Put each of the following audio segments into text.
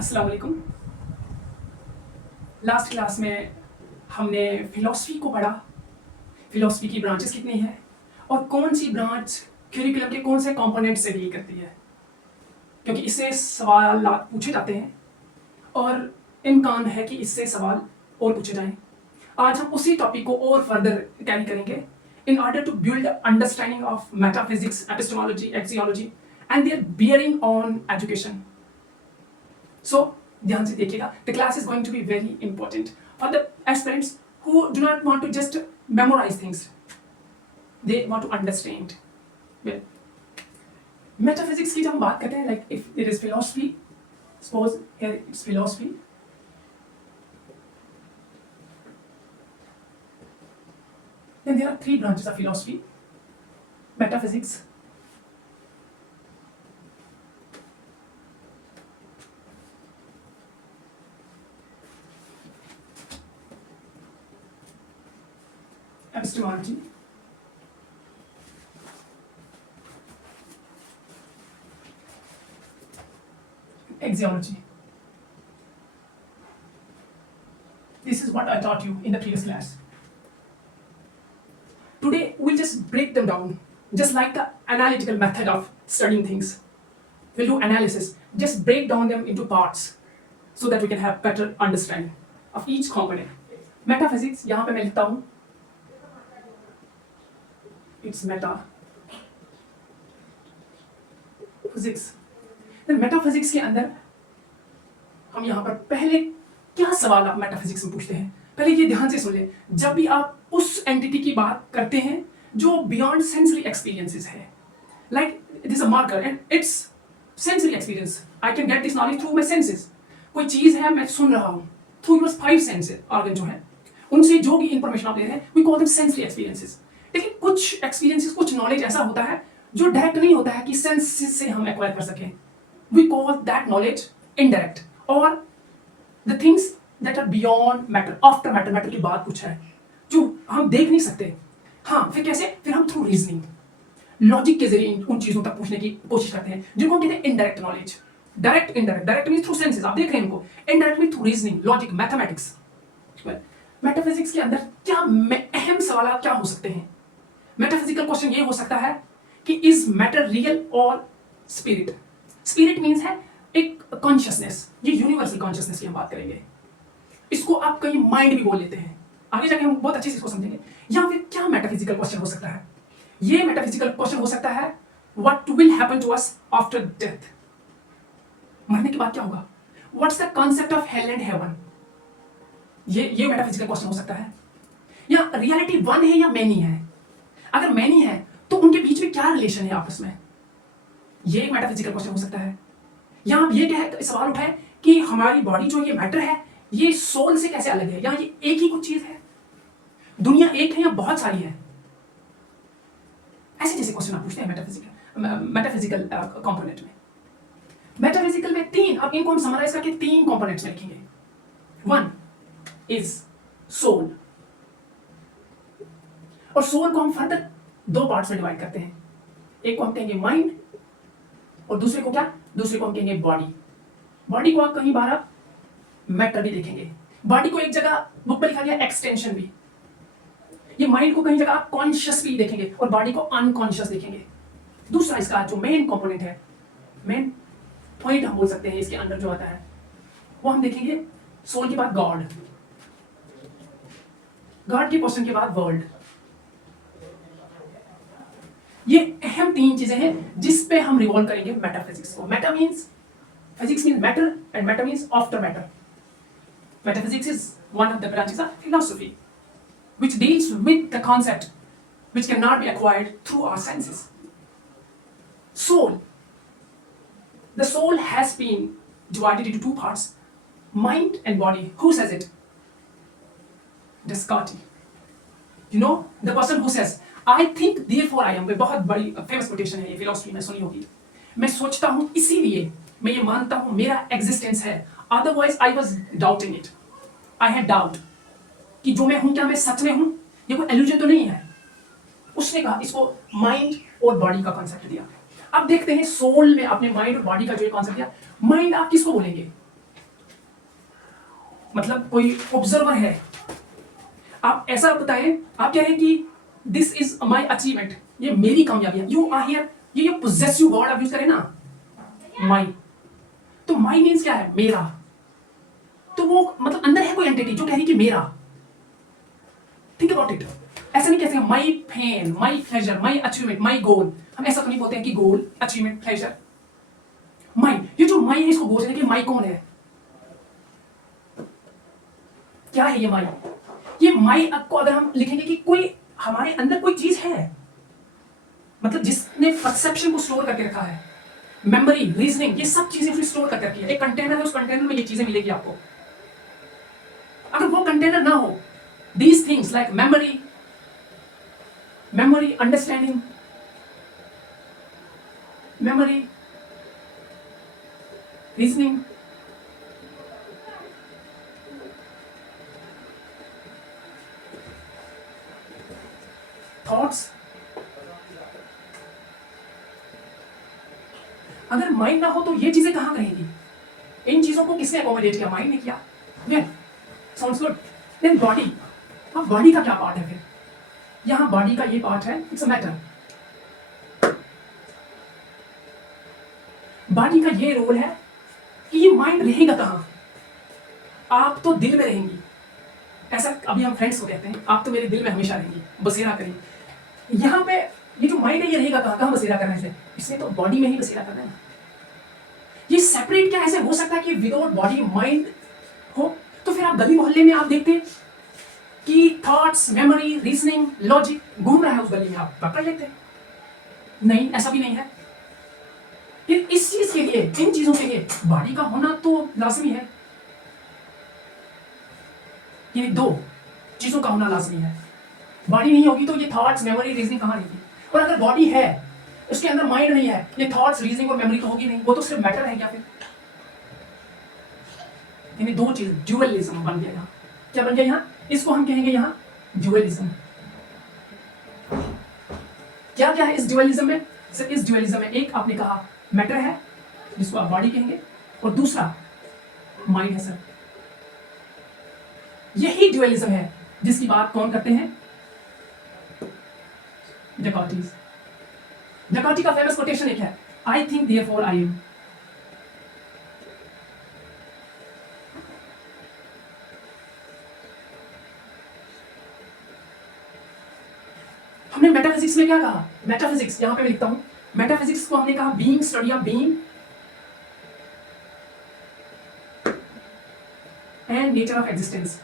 अस्सलाम वालेकुम। Last class में हमने फ़िलॉसफ़ी को पढ़ा। फ़िलॉसफ़ी की ब्रांचेस कितनी हैं और कौन सी ब्रांच करिकुलम के कौन से कंपोनेंट से डील करती है, क्योंकि इससे सवालात पूछे जाते हैं और इम्कान है कि इससे सवाल और पूछे जाएं। आज हम उसी टॉपिक को और फर्दर कैरी करेंगे in order to build understanding of metaphysics, epistemology, axiology and their bearing on education. So, ध्यान से देखिएगा, the class is going to be very important for the aspirants who do not want to just memorize things. They want to understand. Well, metaphysics की जब हम बात करते हैं, like if it is philosophy, suppose here it's philosophy. Then there are three branches of philosophy: metaphysics, epistemology, axiology. This is what I taught you in the previous class. Today we'll just break them down, just like the analytical method of studying things. We'll do analysis, just break down them into parts so that we can have better understanding of each component. Metaphysics, यहाँ पे मैं लिखता हूँ, it's metaphysics. Then metaphysics के अंदर हम यहाँ पर पहले क्या सवाल आप मेटाफिजिक्स में पूछते हैं, पहले ये ध्यान से सुन लें। जब भी आप उस एंटिटी की बात करते हैं जो बियॉन्ड सेंसरी एक्सपीरियंसेस है, like it is a marker and it's sensory experience, I can get this knowledge through my senses. कोई चीज है, मैं सुन रहा हूँ थ्रू योर 5 सेंसेस ऑर्गन जो है, उनसे जो भी इंफॉर्मेशन आप ले रहे हैं, we call them sensory experiences. लेकिन कुछ एक्सपीरियंसेस, कुछ नॉलेज ऐसा होता है जो डायरेक्ट नहीं होता है कि सेंसेस से हम एक्वायर कर सकें, we call that knowledge indirect, और the things that are beyond matter, after matter, matter की बात कुछ है जो हम देख नहीं सकते। हाँ, फिर कैसे? फिर हम थ्रू रीजनिंग, लॉजिक के जरिए उन चीजों तक पूछने की कोशिश करते हैं, जिनको कहते हैं indirect knowledge. Direct, indirect, direct means through senses, आप देख रहे हैं इनको, indirectly through reasoning, logic, mathematics. Metaphysics के अंदर क्या अहम सवाल क्या हो सकते हैं? मेटाफिजिकल क्वेश्चन ये हो सकता है कि इज मैटर रियल और स्पिरिट? स्पिरिट मींस है एक कॉन्शियसनेस, ये यूनिवर्सल कॉन्शियसनेस की हम बात करेंगे। इसको आप कहीं माइंड भी बोल लेते हैं, आगे जाके हम बहुत अच्छे से इसको समझेंगे। या फिर क्या मेटाफिजिकल क्वेश्चन हो सकता है? ये मेटाफिजिकल क्वेश्चन हो सकता है what will happen to us after death, मरने के बाद क्या होगा? What's the concept of hell and heaven? ये मेटाफिजिकल क्वेश्चन हो सकता है। या रियलिटी वन है या मैनी है? अगर मैनी है तो उनके बीच में क्या रिलेशन है आपस में? ये एक मेटाफिजिकल क्वेश्चन हो सकता है। या आप ये कहे, सवाल उठाए कि हमारी बॉडी जो ये मैटर है, ये सोल से कैसे अलग है, या ये एक ही कुछ चीज है, दुनिया एक है या बहुत सारी है? ऐसे जैसे क्वेश्चन आप पूछते हैं मेटाफिजिकल कंपोनेंट में। मेटाफिजिकल में तीन, अब इनको हम समराइज करके 3 कंपोनेंट्स में लिखेंगे। 1 इज सोल, और सोल को हम फर्दर 2 पार्ट्स में डिवाइड करते हैं। एक को हम कहेंगे माइंड, और दूसरे को क्या? दूसरे को हम कहेंगे बॉडी। बॉडी को आप कहीं बार आप मैटर भी देखेंगे, बॉडी को एक जगह बुक में लिखा गया एक्सटेंशन भी। ये माइंड को कहीं जगह आप कॉन्शियस भी देखेंगे और बॉडी को अनकॉन्शियस देखेंगे। दूसरा इसका जो मेन कंपोनेंट है, मेन पॉइंट हम बोल सकते हैं इसके अंदर जो आता है, वो हम देखेंगे सोल के बाद गॉड, गॉड के क्वेश्चन के बाद वर्ल्ड। ये अहम 3 चीजें हैं जिस पे हम रिवॉल्व करेंगे मेटाफिजिक्स को। Meta means, physics means matter and matter means after matter. Metaphysics is one of the branches of philosophy which deals with the concept which cannot be acquired through our senses. Soul. The soul has been divided into 2 parts, mind and body. Who says it? Descartes. You know, the person who says, I think therefore I am, बहुत बड़ी famous quotation है ये, philosophy में सुनी होगी। मैं सोचता हूँ इसीलिए मैं ये मानता हूँ मेरा existence है, otherwise I was doubting it. I had doubt कि जो मैं हूँ क्या मैं सच में हूँ, ये कोई illusion तो नहीं है। उसने कहा, इसको माइंड और बॉडी का कॉन्सेप्ट दिया। अब देखते हैं सोल में आपने माइंड और बॉडी का जो कॉन्सेप्ट दिया, माइंड आप किसको बोलेंगे? मतलब कोई ऑब्जर्वर है, आप ऐसा बताएं, आप कह रहे हैं कि दिस इज माई अचीवमेंट, ये मेरी कामयाबी है, यू आर हियर, ये पोजेसिव वर्ड आप यूज करें ना, माई, तो माई मीन्स क्या है, मेरा, तो वो मतलब अंदर है कोई एंटिटी जो कह रही कि मेरा। थिंक अबाउट इट, ऐसा नहीं कहते my pain, my pleasure, my achievement, my goal, हम ऐसा तो नहीं बोलते हैं कि गोल, अचीवमेंट, प्लेजर, माई, ये जो माई है इसको बोल रहे हैं कि माई कौन है, क्या है ये माई, ये माई को अगर हम लिखेंगे कि कोई हमारे अंदर कोई चीज है, मतलब जिसने परसेप्शन को स्टोर करके रखा है, मेमोरी, रीजनिंग, ये सब चीजें उसने स्टोर करके रखी है, एक कंटेनर है, उस कंटेनर में ये चीजें मिलेगी आपको। अगर वो कंटेनर ना हो, these things like memory, understanding, memory, reasoning, thoughts, अगर माइंड ना हो तो ये चीजें कहां रहेंगी? इन चीजों को किसने अकोमोडेट किया? माइंड ने किया। Sounds good. देन बॉडी, अब बॉडी का क्या पार्ट है फिर? यहां बॉडी का ये पार्ट है, इट्स अ मैटर। बॉडी का ये रोल है कि ये माइंड रहेगा कहां? आप तो दिल में रहेंगी, ऐसा अभी हम फ्रेंड्स को कहते हैं, आप तो मेरे दिल में हमेशा रहेंगी, बसेरा करेंगी। यहाँ पे ये जो माइंड है ये रहेगा कहां? कहां बसेरा करना है? इसने तो बॉडी में ही बसेरा करना है ना। ये सेपरेट क्या ऐसे हो सकता है कि विदाउट बॉडी माइंड हो? तो फिर आप गली मोहल्ले में आप देखते हैं कि थॉट्स, मेमोरी, रीजनिंग, लॉजिक घूम रहा है उस गली में, आप पकड़ लेते हैं। नहीं, ऐसा भी नहीं है। फिर इस चीज के लिए, इन चीजों के लिए बॉडी का होना तो लाजमी है, ये दो चीजों का होना लाजमी है। बॉडी नहीं होगी तो ये थॉट्स, मेमोरी, रीजनिंग कहां रहेगी? और अगर बॉडी है, उसके अंदर माइंड नहीं है, ये थॉट्स, रीजनिंग और मेमोरी तो होगी नहीं, वो तो सिर्फ मैटर है क्या फिर? यानी दो चीज, ड्यूअलिज्म बन गया। यहाँ क्या बन गया? यहाँ इसको हम कहेंगे यहाँ ड्यूअलिज्म। क्या क्या है इस ड्यूअलिज्म में? सर इस ड्यूअलिज्म में एक आपने कहा मैटर है जिसको आप बॉडी कहेंगे, और दूसरा माइंड है। सर यही ड्यूअलिज्म है जिसकी बात कौन करते हैं? डेकार्टिस। डेकार्टी का फेमस कोटेशन एक है, I think therefore I am. हमने मेटाफिजिक्स में क्या कहा? मेटाफिजिक्स, यहां पे मैं लिखता हूं, मेटाफिजिक्स को हमने कहा being, study of being and nature of existence.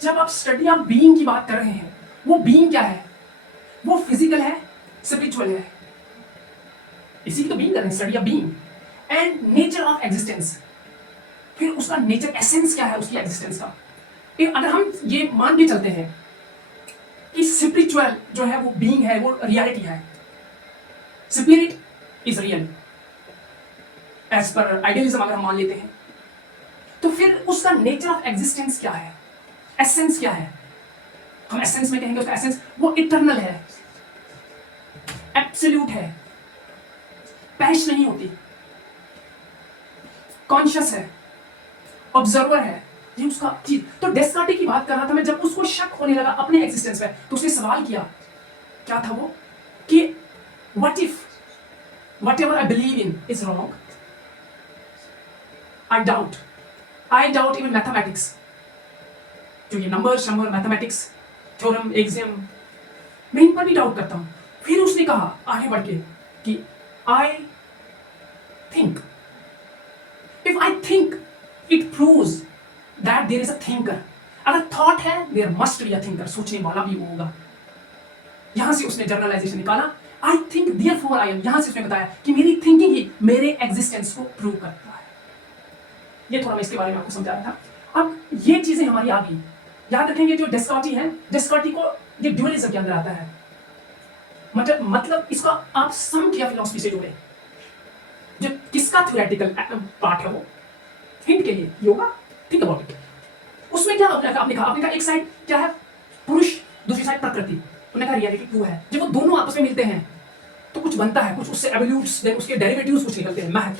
जब आप स्टडी ऑफ बीइंग की बात कर रहे हैं, वो बीइंग क्या है? वो फिजिकल है, स्पिरिचुअल है, इसी की तो बीइंग कर रहे हैं, study of being and nature of existence. फिर उसका नेचर, एसेंस क्या है उसकी एग्जिस्टेंस का? फिर अगर हम ये मान के चलते हैं कि स्पिरिचुअल जो है वो बीइंग है, वो रियलिटी है, spirit is real as per idealism अगर हम मान लेते हैं, तो फिर उसका नेचर ऑफ एग्जिस्टेंस क्या है? एसेंस क्या है? हम एसेंस में कहेंगे उसका एसेंस वो इटर्नल है, एब्सोल्यूट है, पैश नहीं होती, कॉन्शियस है, ऑब्जर्वर है, ये उसका चीज। तो डेस्कार्टेस की बात कर रहा था मैं, जब उसको शक होने लगा अपने एग्जिस्टेंस पे, तो उसने सवाल किया, क्या था वो? कि what if whatever I believe in is wrong, I doubt even mathematics, जो ये नंबर मैथमेटिक्स, थ्योरम, एक्सियम, मैं इन पर भी डाउट करता हूं। फिर उसने कहा आगे बढ़ के कि I think, if I think it proves that there is a thinker. अगर थॉट है, there must be a thinker, सोचने वाला भी वो होगा। यहां से उसने जनरलाइजेशन निकाला, I think therefore I am. यहां से उसने बताया कि मेरी थिंकिंग ही मेरे एग्जिस्टेंस को प्रूव करता है। ये थोड़ा मैं इसके बारे में आपको समझा रहा था। अब ये चीजें हमारी आ गई, याद रखेंगे जो डेस्कार्टी है, डेस्कार्टी को ये ड्यूअलिज्म के अंदर आता है, मतलब इसका आप सम किया फिलॉसफी से जुड़े, जो किसका थ्योरेटिकल पार्ट है वो, हिंट के लिए योगा, थिंक अबाउट इट। उसमें क्या आपने कहा एक साइड क्या है? पुरुष दूसरी साइड प्रकृति, उन्होंने कहा रियलिटी 2 है। जब वो दोनों आपस में मिलते हैं तो कुछ बनता है, कुछ उससे एवोल्यूट्स, देन उसके डेरिवेटिव्स कुछ निकलते हैं, math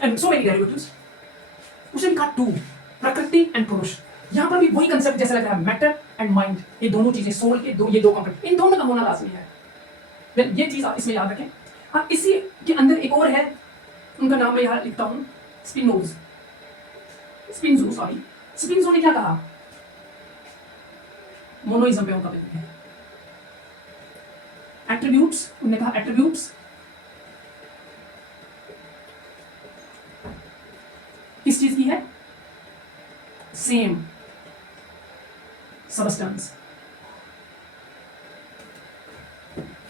and so many derivatives. उसने कहा 2, प्रकृति एंड पुरुष। यहाँ पर भी वही कंसेप्ट जैसा लग रहा है, मैटर एंड माइंड, ये दोनों चीजें, सोल के दो, ये दो कंपोनेंट, इन दोनों का होना लाजमी है। ये चीज आप इसमें याद रखें। हाँ, इसी के अंदर एक और है, उनका नाम मैं यहाँ लिखता हूँ, स्पिनोज़ा ने क्या कहा, मोनोइज्म पे उनका बिल्कुल है। एट्रीब्यूट्स, उन्होंने कहा एट्रीब्यूट्स किस चीज की है, सेम सबस्टेंस।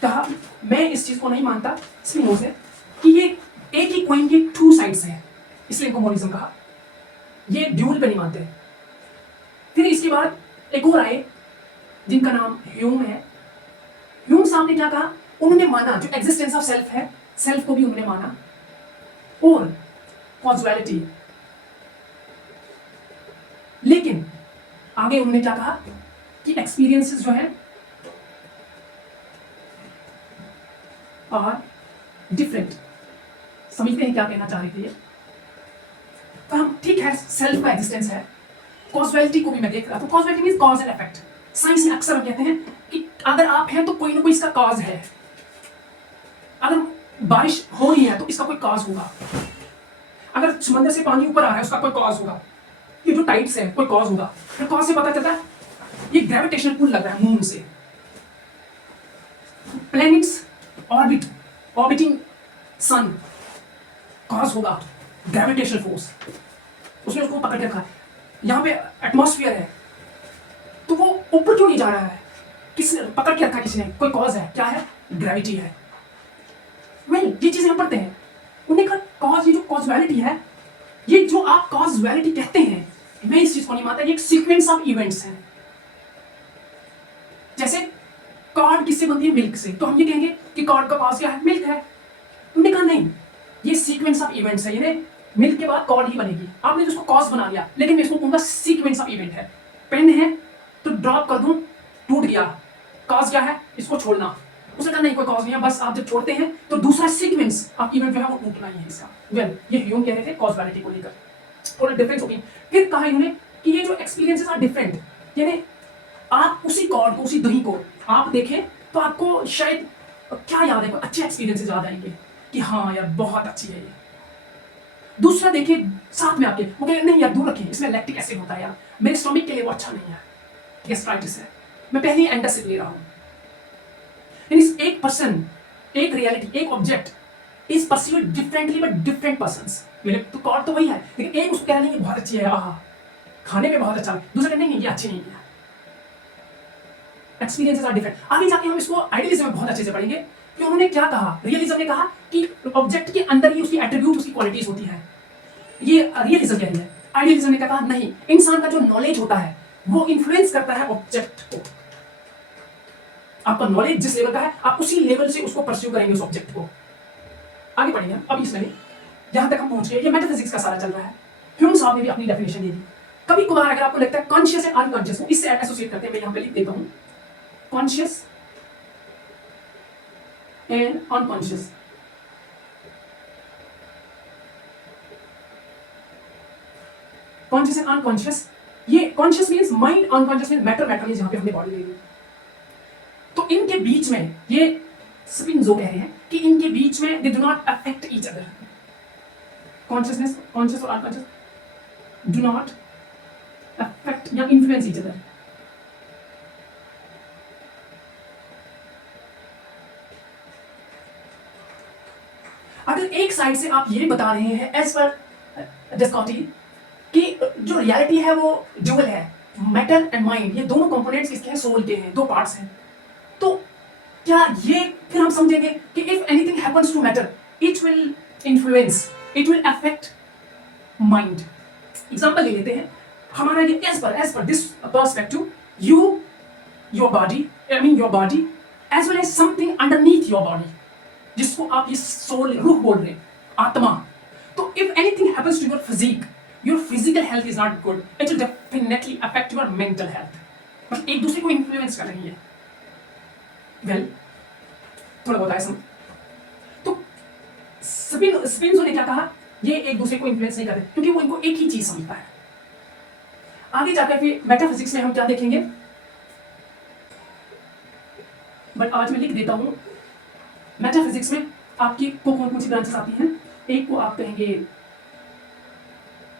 कहा मैं इस चीज को नहीं मानता स्पिनोज़ा कि ये एक ही कॉइन के 2 साइड्स हैं, इसलिए इनको मोनिज्म कहा। ये ड्यूल पे नहीं मानते। फिर इसके बाद एक और आए जिनका नाम ह्यूम है। ह्यूम साहब ने क्या कहा, उन्होंने माना जो एग्जिस्टेंस ऑफ सेल्फ है, सेल्फ को भी उन्होंने माना, और कॉजुअलिटी। लेकिन आगे उन्होंने क्या कहा कि एक्सपीरियंसेस जो है आर डिफरेंट। समझते हैं क्या कहना चाह रहे थे ये? तो हम ठीक है, सेल्फ का एग्जिस्टेंस है, कॉजुअलिटी को भी मैं देख रहा था। Causality means cause and effect. Science में अक्सर हम कहते हैं कि अगर आप हैं तो कोई ना कोई इसका कॉज है। अगर बारिश हो रही है तो इसका कोई कॉज होगा, अगर समंदर से पानी ऊपर आ रहा है उसका कोई कॉज होगा, ये जो टाइड्स है कोई कॉज होगा। फिर कॉज से पता चलता है ये ग्रेविटेशनल पुल लग रहा है मून से, प्लैनेट्स ऑर्बिटिंग सन, कॉज होगा ग्रेविटेशनल फोर्स। उसने उसको पकड़ के रखा। यहाँ पे एटमॉस्फेयर है तो वो ऊपर क्यों नहीं जा रहा है, किसने पकड़ के रखा, किसी ने, कोई कॉज है, क्या है, ग्रेविटी है। ये चीजें हम पढ़ते हैं। उन्हें कहा कॉज, ये जो कॉजुअलिटी है, ये जो आप कॉजुअलिटी कहते हैं, मैं इस चीज को नहीं मानता। ये एक सीक्वेंस ऑफ इवेंट्स है। जैसे कॉर्ड किससे बनती है, मिल्क से, तो हम ये कहेंगे कि कॉर्ड का कॉज क्या है, मिल्क है। उन्होंने कहा नहीं, ये सीक्वेंस ऑफ इवेंट्स है, यानी मिल्क के बाद कॉर्ड ही बनेगी। आपने उसको कॉज बना लिया, लेकिन मैं इसको कहूंगा सीक्वेंस ऑफ इवेंट है। पेन है तो ड्रॉप कर दूं, टूट गया, कॉज क्या है, इसको छोड़ना। उसने कहा नहीं, कोई कॉज नहीं है, बस आप जब छोड़ते हैं तो दूसरा सीक्वेंस ऑफ इवेंट जो है वो टूटना ही है इसका। ये ह्यूम कह रहे थे कॉजुअलिटी को लेकर, थोड़ा डिफरेंस ओपिनियन। फिर कहा इन्होंने कि ये जो एक्सपीरियंसेस आर डिफरेंट, यानी आप उसी कॉर्ड को, उसी दही को आप देखें तो आपको शायद क्या याद है, अच्छे एक्सपीरियंसेस याद आएंगे कि हाँ यार बहुत अच्छी है ये। दूसरा देखिए साथ में आपके, वो कहे नहीं यार दूर रखिए, इसमें लैक्टिक एसिड होता है यार, मेरे स्टमक के लिए वो अच्छा नहीं है, गैस्ट्राइटिस है, मैं पहले ही एंटासिड ले रहा हूं। एक पर्सन, एक रियलिटी, एक object is perceived differently by different persons. मेरे तो कॉर्ड तो वही है, लेकिन एक उसको कह रहा नहीं ये बहुत अच्छी है, आहा खाने में बहुत अच्छा है, दूसरा कहते नहीं ये अच्छी नहीं है। Experiences are different. आगे जाके हम इसको आइडियलिज्म में बहुत अच्छे से पढ़ेंगे कि उन्होंने क्या कहा। रियलिज्म ने कहा कि ऑब्जेक्ट के अंदर ही उसकी एट्रीब्यूट, उसकी क्वालिटीज होती है, ये रियलिज्म कह रही है। आइडियलिज्म ने कहा नहीं, इंसान का जो नॉलेज होता है वो इन्फ्लुएंस करता है ऑब्जेक्ट को। आपका नॉलेज जिस लेवल का है आप उसी लेवल से उसको परस्यू करेंगे उस ऑब्जेक्ट को। आगे पढ़ेंगे अब इसमें यहां तक हम पहुंच गए, ये मेटाफिजिक्स का सारा चल रहा है। ह्यूम साहब ने भी अपनी डेफिनेशन दे दी। कभी कभार अगर आपको लगता है कॉन्शियस एंड अनकॉन्शियस, इससे एसोसिएट करते हैं, मैं यहां पे लिख देता हूं conscious and unconscious. Conscious and unconscious, ये conscious means mind, unconscious means matter, matter means जहां पे हमने बॉडी ले ली। तो इनके बीच में ये स्पिनोज़ा कह रहे हैं कि इनके बीच में they do not affect each other. Consciousness, conscious और अनकॉन्शियस डू नॉट अफेक्ट या इन्फ्लुएंस ईच अदर। अगर एक साइड से आप ये बता रहे हैं एज पर डेस्कार्टी कि जो रियलिटी है वो ड्यूअल है, मैटर एंड माइंड, ये दोनों कंपोनेंट्स किसके हैं, सोल के हैं, दो पार्ट्स हैं, तो क्या ये फिर हम समझेंगे कि if anything happens to matter it will influence, it will affect mind. Example ले लेते हैं हमारा ये as per this perspective, your body, I mean your body as well as something underneath your body, जिसको आप ये सोल, रूह बोल रहे हैं, आत्मा। तो if anything happens to your physique, your physical health is not good, it will definitely affect your mental health. मतलब एक दूसरे को इन्फ्लुएंस कर रही है। वेल थोड़ा बहुत आया समझ। तो स्पिनोजा ने क्या कहा, ये एक दूसरे को इन्फ्लुएंस नहीं करते क्योंकि वो इनको एक ही चीज समझता है। आगे जाकर फिर मेटाफिजिक्स में हम क्या देखेंगे, बट आज मैं लिख देता हूं। मेटाफिजिक्स में आपकी को कौन कौन सी ब्रांचेस आती हैं। एक को आप कहेंगे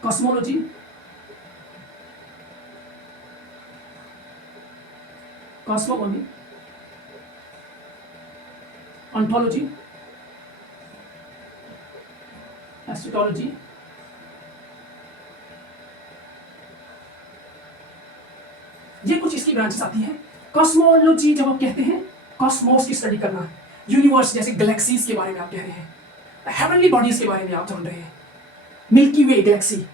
कॉस्मोलॉजी, कॉस्मोगॉनी, ऑन्टोलॉजी, एस्ट्रोलॉजी, ये कुछ इसकी ब्रांचेस आती हैं। कॉस्मोलॉजी जब आप कहते हैं कॉस्मोस की स्टडी करना, यूनिवर्स जैसे गैलेक्सीज के बारे में आप कह रहे हैं, हेवनली बॉडीज के बारे में आप जान रहे हैं, मिल्की वे गैलेक्सी,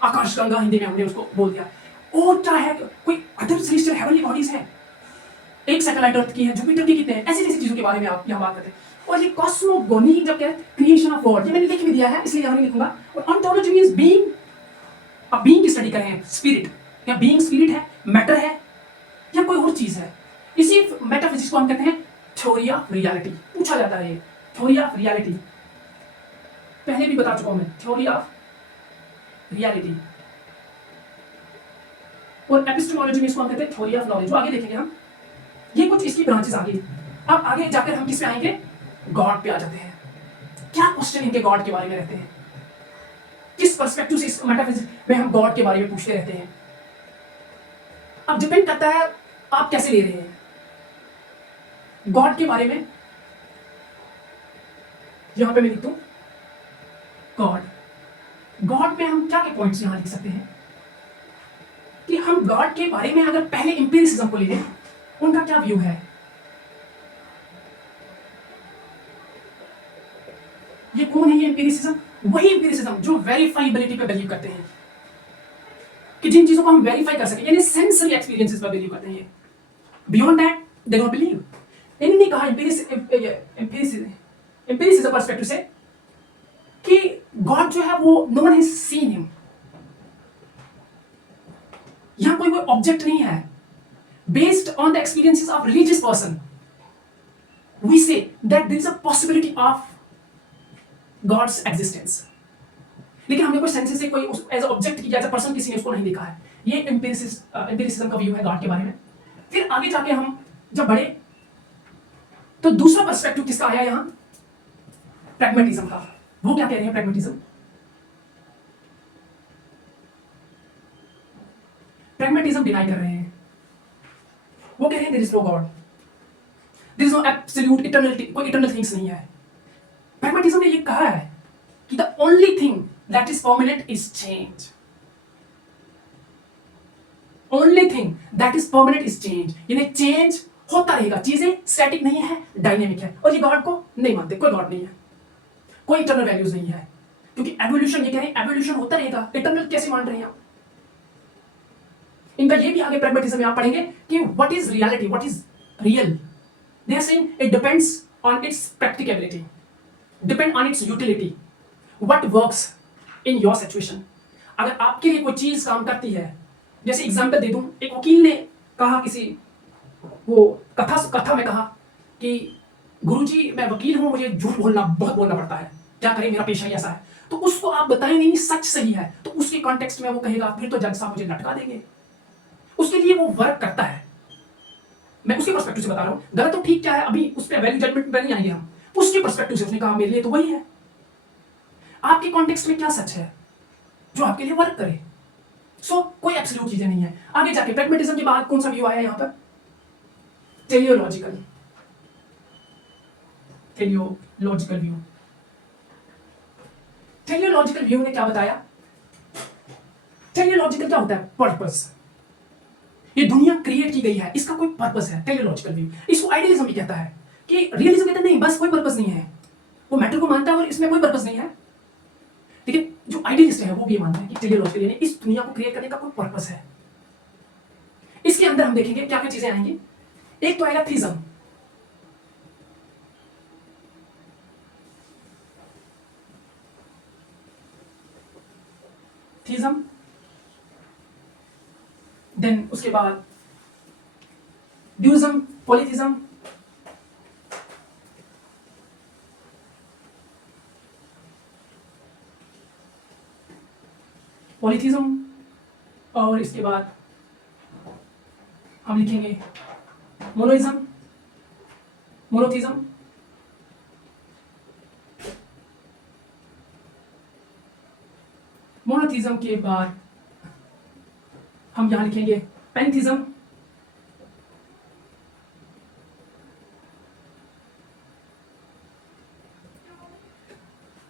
आकाशगंगा हिंदी में हमने उसको बोल दिया। और क्या है, कोई अदर सेलेस्टियल हेवनली बॉडीज हैं, एक सैटेलाइट अर्थ की है, जुपिटर की कितने हैं, ऐसी ऐसी चीजों के बारे में आप यहाँ बात करते हैं। और ये कॉस्मोगोनी जब कहते हैं क्रिएशन ऑफ वर्ल्ड, ये मैंने लिख भी दिया है इसलिए यहाँ नहीं लिखूंगा। और ऑन्टोलॉजी मींस बीइंग, आप बीइंग की स्टडी कर रहे हैं, स्पिरिट, या बीइंग स्पिरिट है, मैटर है, या कोई और चीज है। इसी मेटाफिजिक्स को हम कहते हैं थ्योरी ऑफ रियलिटी। पूछा जाता है ये थ्योरी ऑफ रियलिटी, पहले भी बता चुका हूं मैं, थ्योरी ऑफ रियलिटी। और एपिस्टेमोलॉजी में इसको हम कहते हैं थ्योरी ऑफ नॉलेज, जो आगे देखेंगे हम। ये कुछ इसकी ब्रांचेस आगे। अब आगे जाकर हम किस पे आएंगे, गॉड पे आ जाते हैं। क्या क्वेश्चन इनके गॉड के बारे में रहते हैं, किस पर्सपेक्टिव से इस मेटाफिजिक्स में हम गॉड के बारे में पूछते रहते हैं। अब डिपेंड करता है आप कैसे ले रहे हैं गॉड के बारे में। यहां पे मैं लिख दूं गॉड। गॉड में हम क्या क्या पॉइंट्स यहां लिख सकते हैं कि हम गॉड के बारे में अगर पहले एम्पिरिसिज्म को ले लें, उनका क्या व्यू है। ये कौन है ये एम्पिरिसिज्म, वही एम्पिरिसिज्म जो वेरीफाइबिलिटी पे बिलीव करते हैं, कि जिन चीजों को हम वेरीफाई कर सकें, यानी सेंसरी एक्सपीरियंसेस पर बिलीव करते हैं। Beyond that they don't believe. इन्होंने कहा एम्पिरिसिज्म पर्सपेक्टिव से कि गॉड जो है वो no one has seen him, यहां कोई ऑब्जेक्ट नहीं है। Based on the experiences of religious person we say that there is a possibility of God's existence. लेकिन हमने कोई सेंसेस से कोई एज ऑब्जेक्ट की एज अ पर्सन किसी ने उसको नहीं देखा है। ये एम्पिरिसिज्म का व्यू है गॉड के बारे में। फिर आगे जाके हम जब बढ़े तो दूसरा पर्सपेक्टिव किसका आया यहां, प्रैग्मेटिज्म का। वो क्या कह रहे हैं प्रैग्मेटिज्म, प्रैग्मेटिज्म डिनाई कर रहे हैं। वो कह रहे हैं there is no God, there is no absolute eternal, कोई इटर्नल थिंग्स नहीं है। प्रैग्मेटिज्म ने ये कहा है कि the only thing that is permanent is change, only thing that is permanent is change, यानी चेंज होता रहेगा, चीजें स्टैटिक नहीं है, डायनेमिक है। और ये गॉड को नहीं मानते, कोई गॉड नहीं है, कोई इटर्नल वैल्यूज नहीं है, क्योंकि एवोल्यूशन, ये कह रहे हैं एवोल्यूशन होता रहेगा, इटर्नल कैसे मान रहे हैं आप। इनका ये भी आगे प्रैग्मेटिज्म में आप पढ़ेंगे कि what is reality, what is real. They are saying it depends on its practicability, depend on its utility, what works in your situation. अगर आपके लिए कोई चीज काम करती है, जैसे एग्जांपल दे दूं, एक वकील ने कहा किसी वो कथा में कहा कि गुरुजी मैं वकील हूं, मुझे झूठ बहुत बोलना पड़ता है, क्या करें मेरा पेशा ही ऐसा है। तो उसको आप बताएं नहीं सच सही है, तो उसके कॉन्टेक्स्ट में वो कहेगा फिर तो जज साहब मुझे लटका देंगे। उसके लिए वो वर्क करता है। मैं उसके पर्सपेक्टिव से बता रहा हूं, गलत तो ठीक क्या है, अभी उस पर वैल्यू जजमेंट पे नहीं आएंगे हम। उसके पर्सपेक्टिव से उसने कहा मेरे लिए तो वही है। आपके कॉन्टेक्स्ट में क्या सच है जो आपके लिए वर्क करे। कोई एब्सोल्यूट चीजें नहीं है। आगे जाके प्रैग्मेटिज्म के बाद कौन सा व्यू आया यहां पर, teleological, teleological view. Teleological view ने क्या बताया, टेलियोलॉजिकल क्या होता है, पर्पस। ये दुनिया क्रिएट की गई है, इसका कोई पर्पस है, टेलियोलॉजिकल व्यू। इसको आइडियलिज्म भी कहता है, कि रियलिज्म कहता है नहीं बस कोई पर्पस नहीं है, वो मैटर को मानता है और इसमें कोई पर्पस नहीं है। लेकिन जो आइडियलिस्ट है वो भी मानता है कि टेलियोलॉजिकल यानी इस दुनिया को क्रिएट करने का कोई पर्पस है। इसके अंदर हम देखेंगे क्या क्या चीजें आएंगी। एक तो आएगा थीज्म, थीज्म, देन उसके बाद ड्यूइज्म, पॉलीथिज्म, पॉलीथिज्म, और इसके बाद हम लिखेंगे मोनोइज्म, मोनोथिज्म, मोनोथिज्म के बाद हम यहां लिखेंगे पैंथिज्म,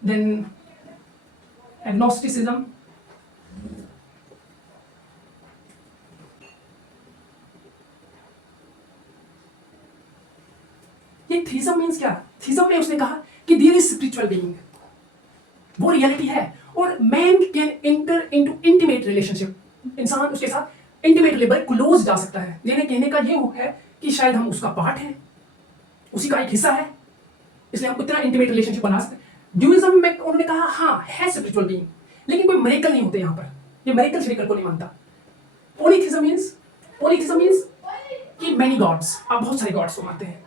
देन एग्नोस्टिसिज्म, ये थीज्म मीन्स क्या? थीज्म में उसने कहा कि देयर इज स्पिरिचुअल बीइंग, वो रियलिटी है और man can enter into intimate relationship, इंसान उसके साथ इंटीमेट लेवल क्लोज जा सकता है। यानी कहने का ये है कि शायद हम उसका पार्ट है, उसी का एक हिस्सा है, इसलिए हम इतना इंटीमेट रिलेशनशिप बना सकते हैं। ड्यूइज्म में उन्होंने कहा हाँ है स्पिरिचुअल बीइंग, लेकिन कोई मिरेकल नहीं होते यहाँ पर, ये मिरेकल श्रीकल को नहीं मानता। पॉलीथिज्म मीन्स कि मैनी गॉड्स, आप बहुत सारे गॉड्स को मानते हैं।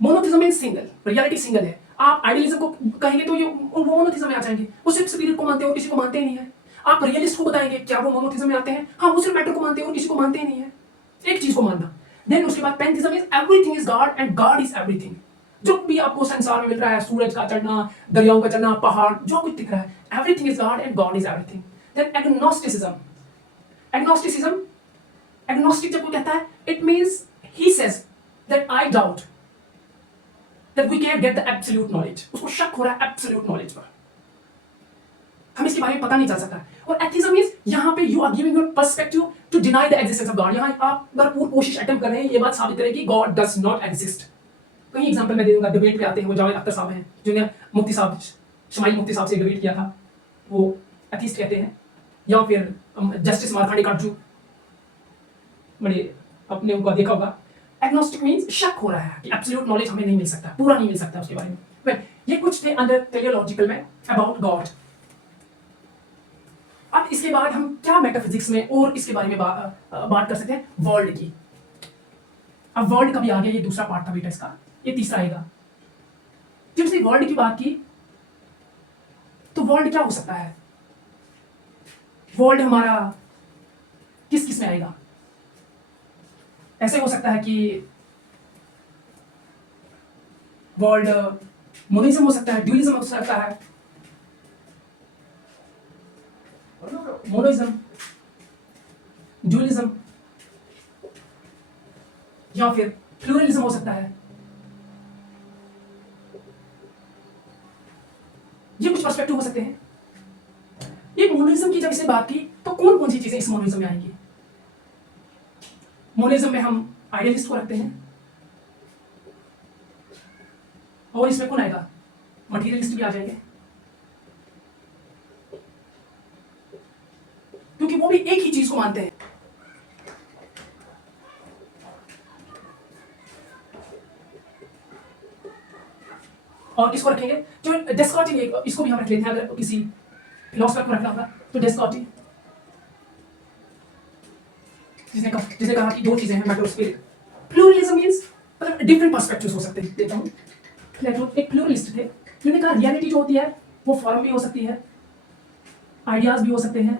Monotheism means single, reality single है। आप आइडियलिज्म को कहेंगे तो ये वो मोनोथिज्म में आ जाएंगे, वो सिर्फ स्पिरिट को मानते हैं और किसी को मानते ही नहीं है। आप रियलिस्ट को बताएंगे क्या वो मोनोथिज्म में आते हैं? हाँ, वो सिर्फ मैटर को मानते हैं और किसी को मानते ही नहीं है, एक चीज को मानना। देन उसके बाद pantheism is everything is God and God is everything. जो भी आपको संसार में मिल रहा है, सूरज का चढ़ना, दरियाओं का चढ़ना, पहाड़, जो कुछ दिख रहा है, everything is God and God is everything. Then agnosticism, agnostic जब वो कहता है, it means he says that I doubt that we can't get the absolute knowledge, उसको शक हो रहा है absolute knowledge पर, हम इसके बारे में पता नहीं चल सकता। और एथिज्म मींस यहाँ पे you are giving your perspective to deny the existence of God, यहाँ आप भरपूर कोशिश अटेम्प्ट कर रहे हैं ये बात साबित करें कि God does not exist। कई एग्जांपल मैं दे दूंगा, डिबेट पे आते हैं, वो जावेद अख्तर साहब हैं जिन्होंने मुफ्ती साहब, शमाइल मुफ्ती साहब से डिबेट किया था, वो एथिस्ट कहते हैं, या फिर जस्टिस मारखांडी काटजू, बड़े अपने उनको देखा होगा। एग्नोस्टिक मींस शक हो रहा है कि एब्सोल्यूट नॉलेज हमें नहीं मिल सकता, पूरा नहीं मिल सकता उसके बारे में। बट ये कुछ थे अंडर टेलियोलॉजिकल में अबाउट गॉड। अब इसके बाद हम क्या मेटाफिजिक्स में और इसके बारे में बात कर सकते हैं, वर्ल्ड की। अब वर्ल्ड का भी आ गया, ये दूसरा पार्ट था बेटा इसका, ये तीसरा आएगा। जब से वर्ल्ड की बात की तो वर्ल्ड क्या हो सकता है? वर्ल्ड हमारा किस किस में आएगा? ऐसे हो सकता है कि वर्ल्ड मोनिज्म हो सकता है, ड्यूलिज्म हो सकता है, मोनोइज्म, ड्यूलिज्म, या फिर प्लूरलिज्म हो सकता है। ये कुछ पर्सपेक्टिव हो सकते हैं। ये मोनोइज्म की जब इसने बात की तो कौन कौन सी चीजें इस मोनोइज्म में आएंगी? मोनिज्म में हम आइडियलिस्ट को रखते हैं, और इसमें कौन आएगा? मटीरियलिस्ट भी आ जाएंगे, क्योंकि वो भी एक ही चीज को मानते हैं। और इसको रखेंगे जो डेस्कार्टी, इसको भी हम रख लेते हैं, अगर किसी फिलोसफर को रखना होगा तो डेस्कार्टी, जिसने कहा कि दो चीजें हैं, मैटर और स्पिरिट। प्लूरलिज्म मींस मतलब डिफरेंट पर्सपेक्टिव्स हो सकते हैं। देता हूं, प्लेटो एक प्लूरलिस्ट थे, जिन्होंने कहा रियलिटी जो होती है वो फॉर्म भी हो सकती है, आइडियाज भी हो सकते हैं,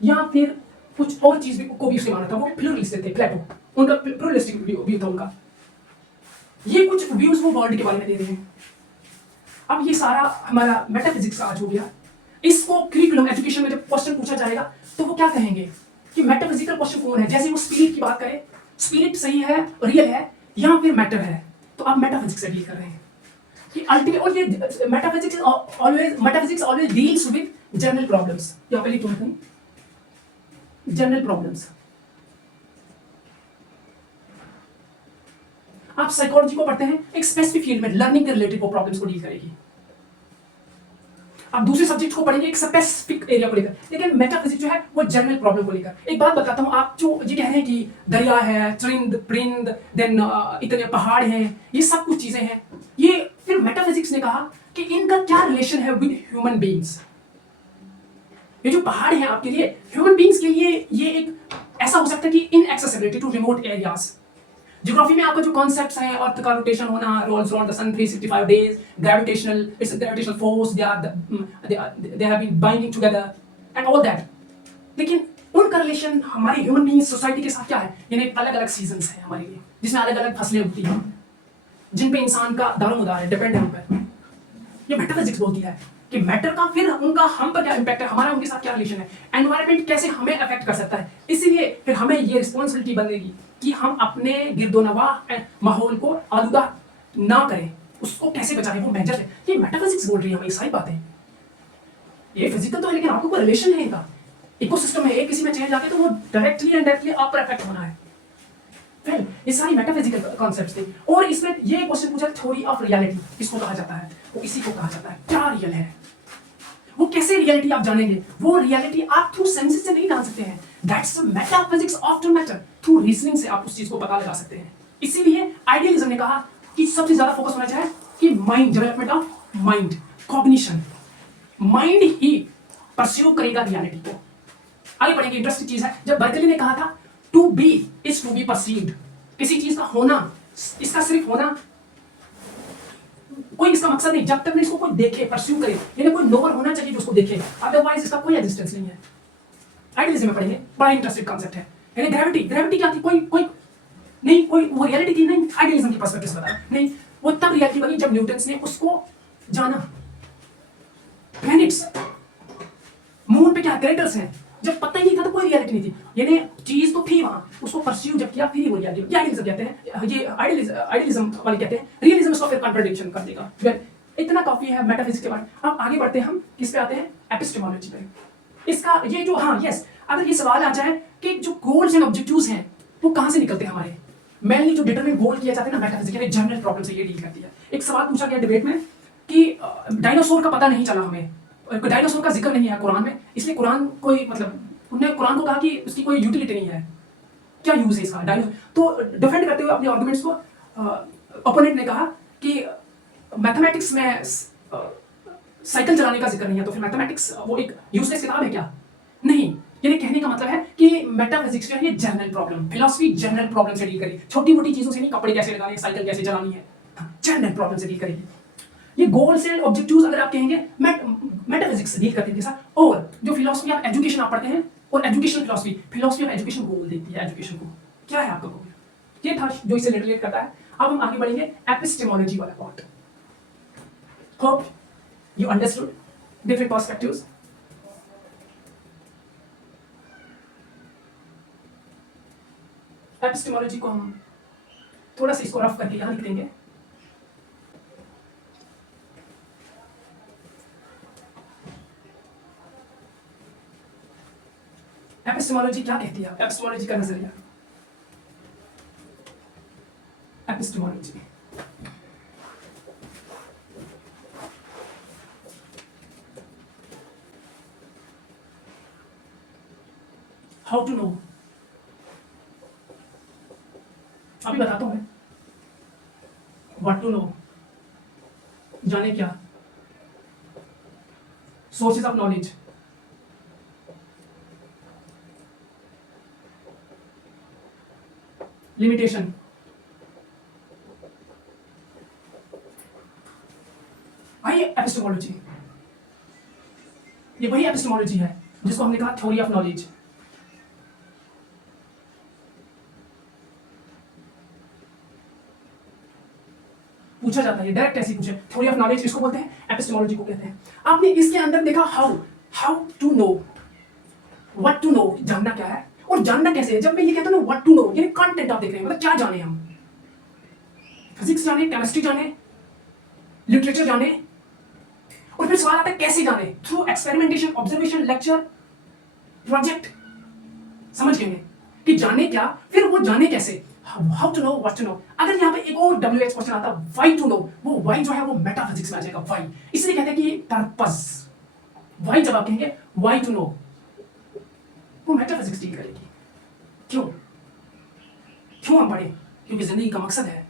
या फिर कुछ और चीज भी को भी उसने माना था। वो प्लूरलिस्ट थे प्लेटो, उनका प्लूरलिस्टिक व्यू था उनका। ये कुछ व्यूज वो वर्ल्ड के बारे में दे रहे हैं। अब ये सारा हमारा मेटाफिजिक्स आज हो गया। इसको करिकुलम एजुकेशन में जब क्वेश्चन पूछा जाएगा तो वो क्या कहेंगे कि मेटाफिजिकल क्वेश्चन कौन है? जैसे वो स्पिरिट की बात करें, स्पिरिट सही है, रियल है, या फिर मैटर है, तो आप मेटाफिजिक्स से डील कर रहे हैं कि अल्टीमेट। और ये metaphysics always deals with general problems. यहाँ पे लिख दूं मैं, जनरल प्रॉब्लम्स। आप साइकोलॉजी को पढ़ते हैं, एक स्पेसिफिक फील्ड में लर्निंग के रिलेटेड वो प्रॉब्लम्स को डील करेगी। आप दूसरे सब्जेक्ट को पढ़ेंगे एक स्पेसिफिक एरिया को लेकर, लेकिन मेटाफिजिक्स जो है वो जनरल प्रॉब्लम को लेकर। एक बात बताता हूं, आप जो ये कह रहे हैं कि दरिया है, त्रिंद परिंद, देन इतने पहाड़ हैं, ये सब कुछ चीजें हैं, ये फिर मेटाफिजिक्स ने कहा कि इनका क्या रिलेशन है विद ह्यूमन बीइंग्स। ये जो पहाड़ हैं आपके लिए, ह्यूमन बीइंग्स के लिए ये एक ऐसा हो सकता है कि inaccessibility to remote areas, geography में आपका जो कॉन्सेप्ट्स हैं, अर्थ का रोटेशन होना, rolls around the sun 365 days, gravitational, its gravitational force, they have been binding together and all that. लेकिन उनका रिलेशन हमारे ह्यूमन बीइंग सोसाइटी के साथ क्या है? यानी अलग अलग सीजन्स हैं हमारे लिए, जिसमें अलग अलग फसलें उगती हैं, जिन पे इंसान का दारोमदार है, डिपेंड है उन पर। ये मेटाफिजिक्स बोलती है कि मैटर का फिर उनका हम पर क्या इंपैक्ट है, हमारा उनके साथ क्या रिलेशन है, एनवायरनमेंट कैसे हमें अफेक्ट कर सकता है। इसीलिए फिर हमें ये रिस्पॉन्सिबिलिटी बनेगी कि हम अपने गिरदोनवा माहौल को आलूदा ना करें, उसको कैसे बचाएं, वो मेजर है। ये मेटाफिजिक्स बोल रही है हमें सारी बातें। ये फिजिकल तो है, लेकिन आपको कोई रिलेशन है इनका। इकोसिस्टम है, एक किसी में चेंज आके तो वो डायरेक्टली एंड डायरेक्टली आप पर अफेक्ट होना है। फिर ये सारी मेटाफिजिकल कॉन्सेप्ट्स थे। और इसमें ये क्वेश्चन पूछा, थ्योरी ऑफ रियलिटी किसको कहा जाता है? वो इसी को कहा जाता है, क्या रियल है, वो कैसे रियलिटी आप जानेंगे? वो रियलिटी आप थ्रू सेंसेस से नहीं जान सकते हैं। That's metaphysics of to matter. Through reasoning से आप उस चीज को पता लगा सकते हैं। इसीलिए आइडियलिज्म ने कहा कि सबसे ज्यादा फोकस होना चाहिए कि mind, development of mind, cognition. Mind he pursue करेगा रियलिटी को। आगे बढ़ेंगे, इंटरेस्टिंग चीज है। जब बर्कली ने कहा था to be is to be perceived, किसी चीज का होना, इसका सिर्फ होना, कोई इसका मकसद नहीं जब तक नहीं इसको कोई देखे, परस्यू करे, यानी कोई नोवर होना चाहिए जो उसको देखे, अदरवाइज इसका कोई एग्जिस्टेंस नहीं है। आइडियलिज्म में पढ़ेंगे, बड़ा इंटरेस्टिंग कांसेप्ट है। यानी ग्रेविटी, ग्रेविटी क्या थी? कोई नहीं, कोई वो रियलिटी थी नहीं। आइडियलिज्म की पर्सपेक्टिव से बता नहीं, वो तब रियलिटी बनी जब न्यूटन ने उसको जाना। प्लैनेट्स, मून पे क्या क्रेटर्स हैं, जब पता ही नहीं था तो कोई रियलिटी नहीं थी, यानी चीज तो थी वहां, उसको परस्यू जब किया फिर ही वो रियलिटी। ये आइडियलिज्म कहते हैं, ये आइडियलिज्म वाले कहते हैं। रियलिज्म इसको फिर कॉन्ट्रडिक्शन कर देगा। इतना काफी है मेटाफिजिक्स के बारे में। अब आगे बढ़ते हैं, हम किस पे आते हैं? एपिस्टेमोलॉजी पे। इसका ये जो, हाँ यस, अगर ये सवाल आ जाए कि जो गोल्स एंड ऑब्जेक्टिव्स हैं वो कहां से निकलते हैं हमारे, मेनली जो डिटरमिन गोल किया जाता है ना, मेटाफिजिक्स यानी जनरल प्रॉब्लम से ये डील करती है। एक सवाल पूछा गया डिबेट में कि डायनासोर का पता नहीं चला हमें, डायनासोर का जिक्र नहीं है कुरान में, इसलिए कुरान कोई मतलब, उन्होंने कुरान को कहा कि उसकी कोई यूटिलिटी नहीं है, क्या यूज है इसका डायनासोर। तो डिफेंड करते हुए अपने आर्गुमेंट्स को ओपोनेंट ने कहा कि मैथमेटिक्स में साइकिल चलाने का जिक्र नहीं है, तो फिर मैथमेटिक्स वो एक यूजलेस किताब है क्या? नहीं। यानी कहने का मतलब है कि मेटाफिजिक्स जो है ये general problem, philosophy general problem से डील करेगी, छोटी मोटी चीजों से नहीं, कपड़े कैसे लगाने, साइकिल कैसे चलानी है, जनरल प्रॉब्लम से डील करेगी। ये गोल्स एंड ऑब्जेक्टिव्स अगर आप कहेंगे मेटाफिजिक्स डील करती है साथ। और जो फिलॉसफी ऑफ एजुकेशन आप पढ़ते हैं, और educational philosophy, philosophy of education goal देखती है, एजुकेशन को क्या है आपका गोल, ये था जो इसे रिलेट करता है। अब हम आगे बढ़ेंगे एपिस्टेमोलॉजी वाला part. Hope you understood different perspectives. Epistemology को हम थोड़ा सा इसको रफ करके यहां लिख देंगे। एपिस्टेमोलॉजी क्या कहती है? एपिस्टेमोलॉजी का नजरिया, एपिस्टेमोलॉजी हाउ टू नो। अभी बताता हूं मैं, व्हाट टू नो, जाने क्या, सोर्सेज ऑफ नॉलेज, लिमिटेशन, आइए एपिस्टेमोलॉजी, ये वही एपिस्टेमोलॉजी है जिसको हमने कहा थ्योरी ऑफ नॉलेज। पूछा जाता है डायरेक्ट, ऐसे पूछे, थ्योरी ऑफ नॉलेज इसको बोलते हैं, एपिस्टेमोलॉजी को कहते हैं। आपने इसके अंदर देखा how to know, what to know, जानना क्या है और जानना कैसे है। जब मैं ये कहता हूं ना व्हाट टू नो, यानी कंटेंट आप देख रहे हैं, मतलब क्या जाने हम, फिजिक्स जाने, केमिस्ट्री जाने, लिटरेचर जाने, और फिर सवाल आता है कैसे जाने, through experimentation, observation, lecture, project. समझ गए कि जाने क्या, फिर वो जाने कैसे, how to know, what to know. अगर यहाँ पे एक और WH क्वेश्चन आता है व्हाई टू नो, वो व्हाई जो है वो मेटाफिजिक्स में आ जाएगा, व्हाई। इसलिए कहते हैं कि पर्पस, व्हाई जब आप कहेंगे व्हाई टू नो, वो मेटाफिजिक्स डील करेगी। क्यों हम पढ़े? क्योंकि जिंदगी का मकसद है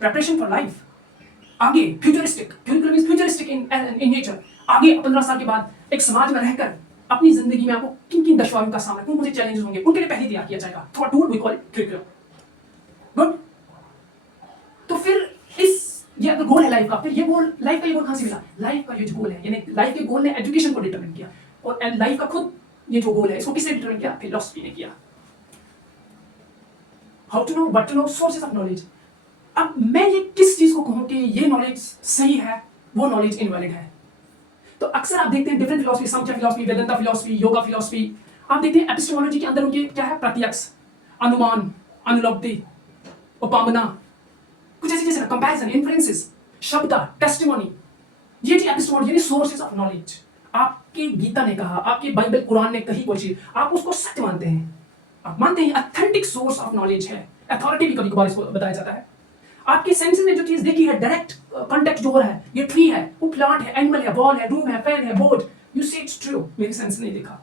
प्रिपरेशन फॉर लाइफ। आगे फ्यूचरिस्टिक, फ्यूचरिस्टिक इन नेचर, आगे 15 साल के बाद एक समाज में रहकर अपनी जिंदगी में आपको किन किन दुश्वारियों का सामना, कौन कौन से चैलेंजेस होंगे, उनके लिए पहले तैयार किया जाएगा। थोड़ा tool we call it curriculum. Good. तो फिर ये अगर गोल है लाइफ का, फिर ये गोल लाइफ का ये गोल कहां से मिला? लाइफ का ये जो गोल है, यानी लाइफ के गोल ने एजुकेशन को डिटरमिन किया, और लाइफ का खुद ये जो गोल है इसको किसने डिटरमिन किया? फिलॉसफी ने किया। How to know, what to know, sources of knowledge. अब मैं ये किस चीज को कहूं कि ये नॉलेज सही है, वो नॉलेज इनवैलिड है? तो अक्सर आप देखते हैं different philosophy, Samkhya philosophy, Vedanta philosophy, Yoga philosophy, आप देखते हैं एपिस्टेमोलॉजी के अंदर उनके क्या है? प्रत्यक्ष, अनुमान, अनुलब्धि, उपमाना, कुछ ऐसी जैसे कंपैरिजन, इन्फ्रेंसेस, शब्द, टेस्टिमोनी, ये जी एपिस्टेमोलॉजी यानी सोर्सेज ऑफ नॉलेज। आपकी गीता ने कहा, आपकी बाइबल कुरान ने कही कोई चीज, आप उसको सत्य मानते हैं, आप मानते हैं ऑथेंटिक सोर्स ऑफ नॉलेज है, अथॉरिटी भी कभी कभार इसको बताया जाता है। आपकी सेंसेस ने जो चीज देखी है, डायरेक्ट कांटेक्ट जो हो रहा है, ये ट्री है, वो प्लांट है, एनिमल है, बॉल है, रूम है, फैन है, बोर्ड, यू से इट्स ट्रू, मेरी सेंस ने देखा।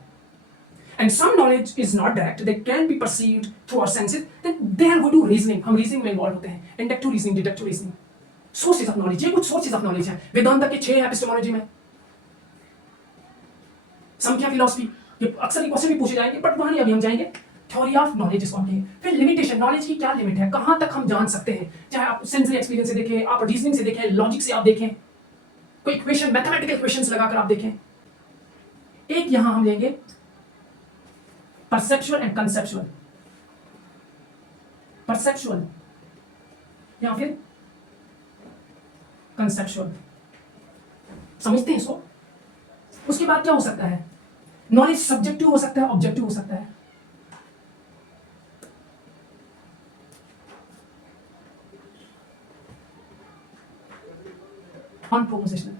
And some knowledge is not direct, they can be perceived through our senses, then there we do reasoning, हम reasoning में involved होते हैं, inductive reasoning, deductive reasoning, sources of knowledge, ये कुछ sources of knowledge है। वेदांता के 6 एपिस्टेमोलॉजी में, संख्या फिलॉसफी, ये अक्सर ये क्वेश्चन भी पूछे जाएंगे, बट वहां नहीं अभी हम जाएंगे। थ्योरी ऑफ नॉलेज इसको हम कहेंगे। फिर लिमिटेशन, नॉलेज की क्या लिमिट है, कहां तक हम जान सकते हैं, चाहे आप सेंसरी एक्सपीरियंस से देखें, आप रीजनिंग से देखें, लॉजिक से आप देखें, कोई इक्वेशन, मैथमेटिकल इक्वेशंस लगाकर आप देखें। एक यहां हम लेंगे परसेप्चुअल एंड कंसेप्चुअल, परसेप्चुअल या फिर कंसेप्चुअल, समझते हैं इसको। उसके बाद क्या हो सकता है? नॉलेज सब्जेक्टिव हो सकता है, ऑब्जेक्टिव हो सकता है। अनप्रोपोजिशनल,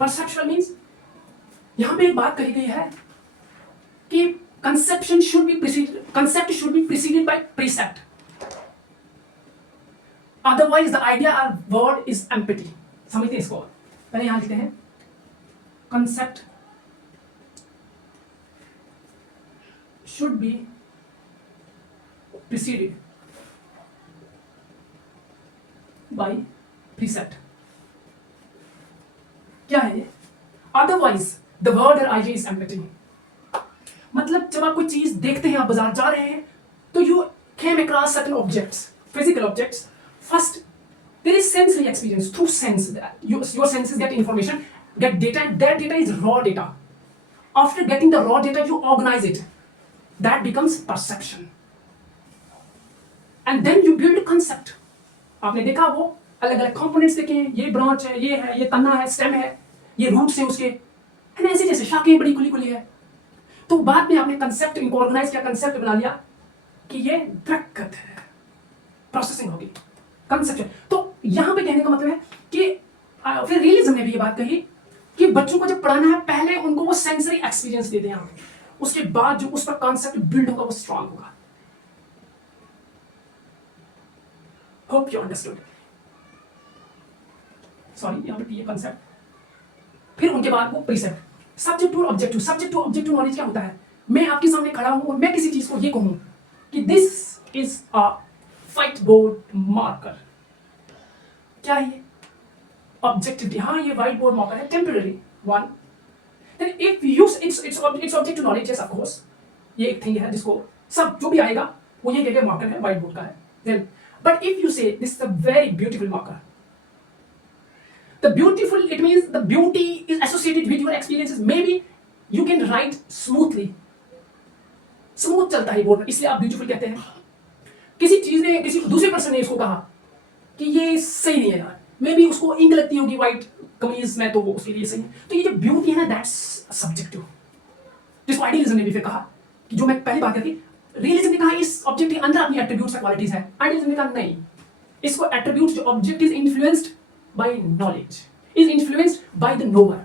परसेप्चुअल मीन्स यहां पे एक बात कही गई है कि concept should be preceded by precept, otherwise the idea और वर्ड इज एम्प्टी। समझते हैं इसको? पहले यहां लिखते हैं concept should be preceded by precept. क्या है ये? अदरवाइज द वर्ड और आइडिया इज एम्प्टी। मतलब जब आप कोई चीज देखते हैं, आप बाजार जा रहे हैं, तो you came across certain objects, physical objects. First there is sensory experience, through sense that your senses get information, get data, and that data is raw data. After getting the raw data, you organize it, that becomes perception, and then you build a concept. आपने देखा वो अलग अलग components देखे हैं, ये branch है, ये तना है, स्टेम है, ये रूट्स है उसके, है ना, ऐसे जैसे शाखें बड़ी खुली खुली है। तो बाद में आपने कंसेप्ट इनको ऑर्गेनाइज किया, कंसेप्ट बना लिया कि ये दरख्त है, प्रोसेसिंग होगी, कंसेप्ट। तो यहां पे कहने का मतलब है कि फिर रियलिज्म ने भी ये बात कही कि बच्चों को जब पढ़ाना है, पहले उनको वो सेंसरी एक्सपीरियंस दे दें, उसके बाद जो उस पर कॉन्सेप्ट बिल्ड होगा वो स्ट्रांग होगा। Hope you understood. सॉरी, यहां पे ये कॉन्सेप्ट, फिर उनके बाद वो precept, subject to objective. Subject to objective knowledge क्या होता है? मैं आपके सामने खड़ा हूं और मैं किसी चीज को ये कहूं कि this is a white board marker. क्या है ये? ऑब्जेक्टिविटी। हाँ, ये व्हाइट बोर्ड मार्कर है, temporary one. Then if you its object to knowledge, of course ये एक थिंग है जिसको सब जो भी आएगा वो ये कहेगा मार्कर है, व्हाइट बोर्ड का है। देन बट इफ यू से this is a very beautiful marker, the beautiful, it means the beauty is associated with your experiences. Maybe you can write smoothly, smooth चलता है बोर्ड में, इसलिए आप beautiful कहते हैं। किसी चीज ने, किसी दूसरे पर्सन ने इसको कहा कि ये सही नहीं है यार, मे बी उसको इंक लगती होगी व्हाइट कमीज में, तो वो उसके लिए सही है। तो ये जो ब्यूटी है ना, दैट्स सब्जेक्टिव, जिसको आइडियलिज्म ने भी फिर कहा कि जो मैं पहली बात करी, रियलिज्म ने कहा इस ऑब्जेक्ट के अंदर अपनी एट्रीब्यूट्स क्वालिटीज है, आइडियलिज्म ने कहा नहीं, इसको एट्रीब्यूट्स, जो object is influenced by knowledge, is influenced by the knower.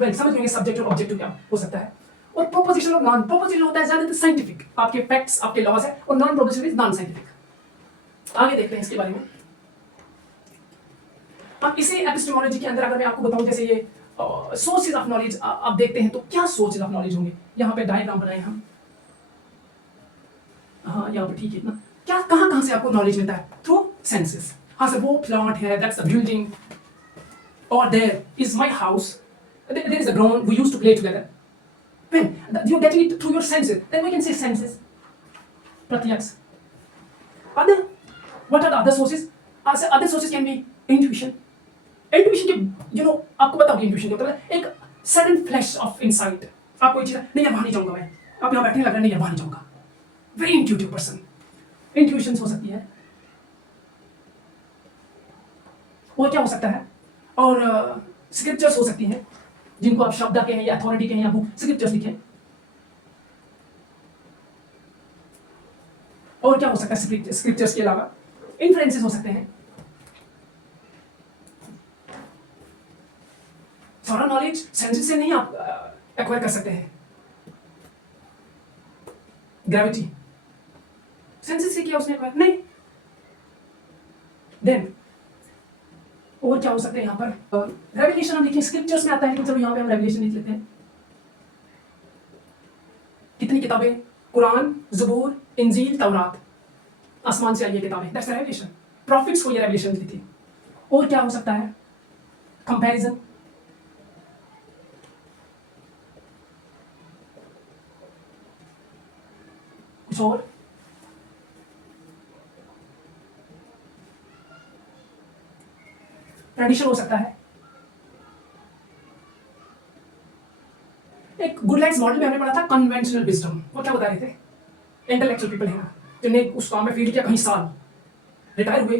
Well, समझ गए सब्जेक्ट और ऑब्जेक्टिव क्या हो सकता है। और प्रोपोजिशन और नॉन प्रोपोजिशन होता है ज्यादातर साइंटिफिक, आपके फैक्ट्स, आपके लॉज है, और non proposition is non scientific. आगे देखते हैं इसके बारे में। अब इसे एपिस्टेमोलॉजी के अंदर अगर मैं आपको बताऊं, जैसे ये सोर्सेज ऑफ नॉलेज आप देखते हैं, तो क्या सोर्सेज ऑफ नॉलेज होंगे? यहाँ पे डायग्राम बनाए हम, हाँ यहाँ पे ठीक है ना। क्या कहाँ से आपको नॉलेज मिलता है? Through senses. हाँ सर वो प्लॉट है, दैट्स द बिल्डिंग, और there is my house, there is a ground we used to play together. When you get it through your senses, then we can say senses. Pratyaks. Other, what are the other sources? Other sources can be intuition. Intuition के आपको पता होगी intuition क्या होता है? एक sudden flash of insight. आपको ये चीज़ नहीं यार वहाँ नहीं जाऊँगा मैं. आप यहाँ बैठने लग रहे नहीं यार वहाँ नहीं जाऊँगा. Very intuitive person. Intuitions हो सकती है. और क्या हो सकता है? और scriptures हो सकती हैं. जिनको आप शब्द कहें या अथॉरिटी कहें या बुक स्क्रिप्चर्स लिखें. और क्या हो सकता है स्क्रिप्चर्स के अलावा? इन्फ्लुएंसेस हो सकते हैं. सारा नॉलेज सेंसेस से नहीं आप एक्वायर कर सकते हैं. ग्रेविटी सेंसेस से किया उसने एक्वायर नहीं. देन और क्या हो सकता है यहाँ पर? रेवलेशन हम लिखें, स्क्रिप्चर्स में आता है, लेकिन चलो यहाँ पे हम रेवलेशन लिख लेते हैं. कितनी किताबें? कुरान, ज़बूर, इंजील, तौरात. आसमान से आई ये किताबें, दैट्स रेवलेशन. प्रॉफिट्स को ये रेवलेशन दी थी. और क्या हो सकता है? कंपैरिजन. कुछ और? ट्रेडिशन हो सकता है. एक गुडलाइट्स मॉडल में हमने पढ़ा था कन्वेंशनल विजडम. वो क्या बता रहे थे? इंटेलेक्चुअल पीपल हैं जिन्हें उस काम में फील्ड किया कहीं साल, रिटायर हुए,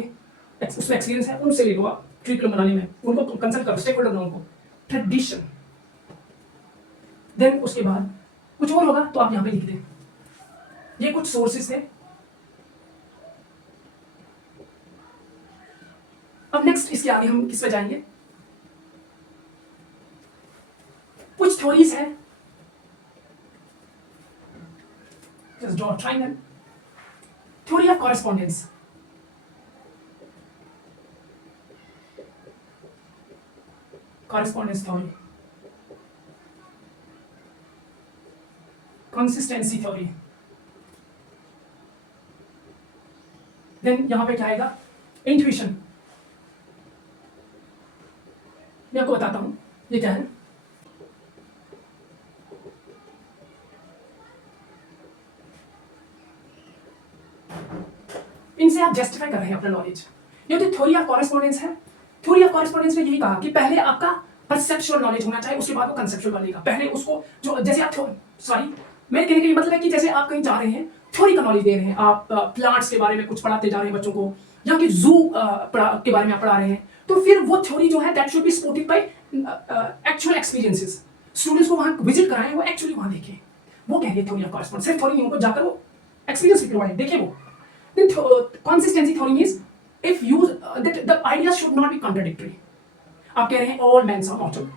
उसमें एक्सपीरियंस है, उनसे ले लो आप करिकुलम बनाने में, उनको कंसल्ट करो, स्टेक होल्डर उनको. ट्रेडिशन. देन उसके बाद कुछ और होगा तो आप यहाँ पे लिख दें. ये कुछ सोर्सेस थे. अब नेक्स्ट इसके आगे हम किस पे जाएंगे? कुछ थ्योरीज है. Just draw a triangle. Theory of correspondence. Correspondence theory. Consistency theory. Then यहाँ पे क्या आएगा? Intuition. मैं आपको बताता हूँ ये क्या है. इनसे आप जस्टिफाई कर रहे हैं अपना नॉलेज. ये तो थ्योरी ऑफ कॉरेस्पॉन्डेंस है. थ्योरी ऑफ कॉरेस्पॉन्डेंस में यही कहा कि पहले आपका परसेप्चुअल नॉलेज होना चाहिए, उसके बाद वो कंसेप्चुअल बनेगा. पहले उसको जो जैसे आप सॉरी मेरे कहने का ये मतलब है कि जैसे आप कहीं जा रहे हैं, थ्योरी का नॉलेज दे रहे हैं, आप प्लांट्स के बारे में कुछ पढ़ाते जा रहे हैं बच्चों को, या कि जू के बारे में आप पढ़ा रहे हैं, तो फिर वो थ्योरी जो है that should be supported by actual experiences. Students को वहाँ विजिट कराएं, वो एक्चुअली वहाँ देखें. वो कह रही है थ्योरी ऑफ कॉरेस्पॉन्डेंस. सिर्फ थ्योरी नहीं, उनको जाकर वो एक्सपीरियंस भी करवाएं, देखें वो. Then consistency theory means if you that the ideas should not be contradictory. आप कह रहे हैं all men are mortal.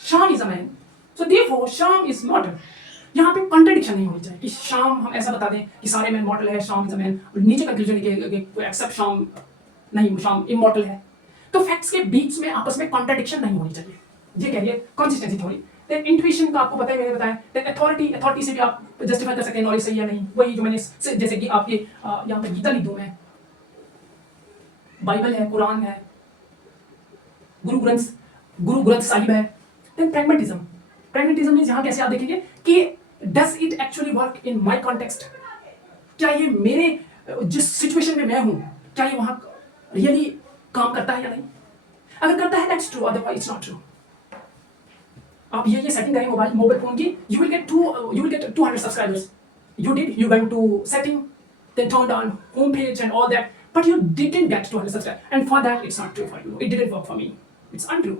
Sham is a man. So therefore Sham is mortal. यहाँ पे contradiction नहीं होनी चाहिए कि शाम हम ऐसा बता दें कि सारे men mortal है, शाम is a man. नीचे conclusion के एक्सेप्ट शाम नहीं, शाम immortal है. तो facts के बीच में आपस में contradiction नहीं होनी चाहिए. ये कह रही है consistency theory. Then intuition का आपको पता है, मैंने बताया. Then authority से भी आप जस्टिफाई कर सकते हैं नॉलेज सही या नहीं. वही जो मैंने जैसे कि आपके यहाँ पे गीता लिख दूं मैं, बाइबल है, कुरान है, गुरु ग्रंथ साहिब है. देन pragmatism मींस यहाँ कैसे आप देखेंगे कि does it actually work in my context. क्या ये मेरे जिस सिचुएशन में मैं हूँ, क्या ये वहाँ रियली काम करता है या नहीं. अगर करता है that's true, otherwise it's not true. आप ये सेटिंग करें मोबाइल फोन की, you will get 200 subscribers. You went to setting, then turned on home page and all that, but you didn't get 200 subscribers, and for that it's not true for you. It didn't work for me. It's untrue.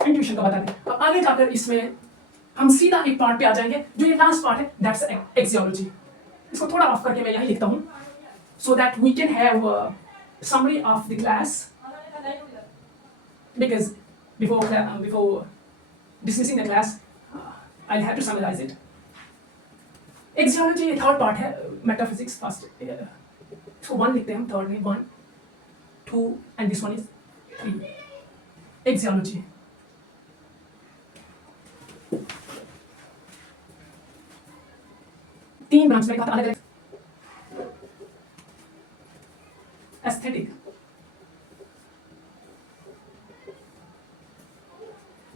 Intuition का बता दें. अब आगे जाकर इसमें हम सीधा एक पार्ट पे आ जाएंगे जो ये लास्ट पार्ट है, that's axiology. इसको थोड़ा ऑफ करके मैं यहीं लिखता हूँ so that we can have a summary of the class, because before dismissing the class, I'll have to summarize it. Axiology third part है, metaphysics फर्स्ट. इसको 1 लिखते हैं हम, थर्ड में 1 2 and this one is 3. Axiology. तीन branch में कहा था अलग अलग. Aesthetic,